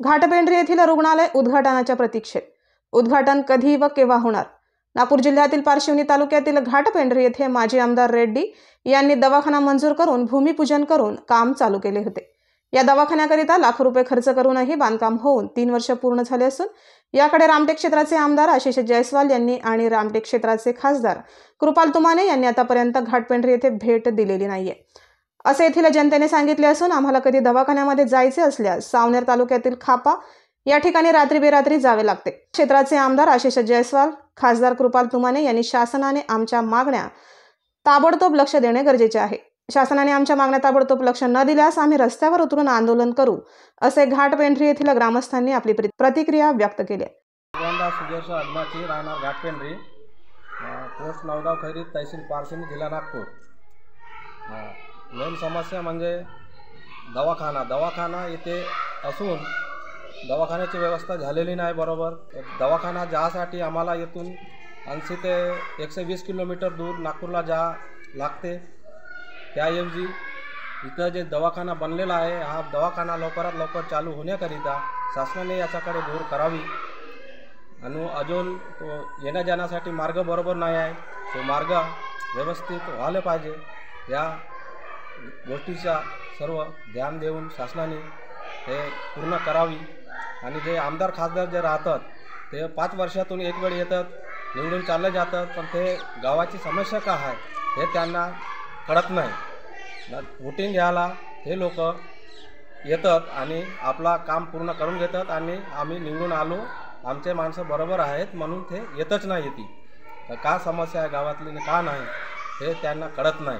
घाटपेंढरी येथील रुग्णालय उद्घाटनाच्या प्रतीक्षेत। उद्घाटन कधी व केव्हा होणार? नागपूर जिल्ह्यातील पारशिवनी तालुक्यातील घाटपेंढरी येथे माजी आमदार रेड्डी यांनी दवाखाना मंजूर करून भूमिपूजन करून काम चालू केले होते। या दवाखान्याकरिता लाखो रुपये खर्च करूनही बांधकाम होऊन 3 वर्ष पूर्ण झाले असून याकडे रामटेक क्षेत्राचे आमदार आशिष जयस्वाल यांनी आणि रामटेक क्षेत्राचे खासदार कृपाल तुमाने यांनी आतापर्यंत घाटपेंढरी येथे भेट दिलेली नाहीये असे येथील जनतेने सांगितले असून आम्हाला कधी दवाखान्यामध्ये जायचे असल्यास सावनेर तालुक्यातील खापा या ठिकाणी रात्री बेरात्री जावे लागते। क्षेत्राचे आमदार आशिष जयस्वाल, खासदार कृपाल तुमाने यांनी शासनाने आमच्या मागण्या ताबडतोब लक्ष देणे गरजेचे आहे। शासनाने आमच्या मागण्या ताबडतोब लक्ष न दिल्यास आम्ही रस्त्यावर उतरून आंदोलन करू असे घाटपेंढरी येथील ग्रामस्थांनी आपली प्रतिक्रिया व्यक्त केली। सुजेश अग्नाची राहणार घाटपेंढरी, पोस्ट नवगाव खैरी, तहसील पारशिवनी, जिल्हा नागपूर। मेन समस्या म्हणजे दवाखाना येथे असून दवाखान्याची व्यवस्था झालेली नाही बरोबर। दवाखाना जासाठी आम्हाला येथून 80 ते 120 किलोमीटर दूर नागपूरला जा लागते। त्याऐवजी इथं जे दवाखाना बनलेला आहे हा दवाखाना लवकरात लवकर चालू होण्याकरिता शासनाने याच्याकडे दूर करावी आणि अजून तो येण्या जाण्यासाठी मार्ग बरोबर नाही आहे, तो मार्ग व्यवस्थित व्हायला पाहिजे। या गोष्टीचा सर्व ध्यान देऊन शासनाने हे पूर्ण करावी। आणि जे आमदार खासदार जे राहतात ते 5 वर्षातून एक वेळ येतात, निवडून चालले जातात, पण ते गावाची समस्या काय आहे हे त्यांना कळत नाही। वोटिंग घ्यायला हे लोक येतात आणि आपला काम पूर्ण करून घेतात आणि आम्ही निवडून आलो, आमचे माणसं बरोबर आहेत म्हणून ते येतच नाही येते। तर का समस्या आहे गावातली का नाही हे त्यांना कळत नाही।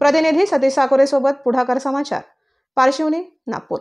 प्रतिनिधी सतीश साकोरे सोबत पुढाकार समाचार, पारशिवनी, नागपूर।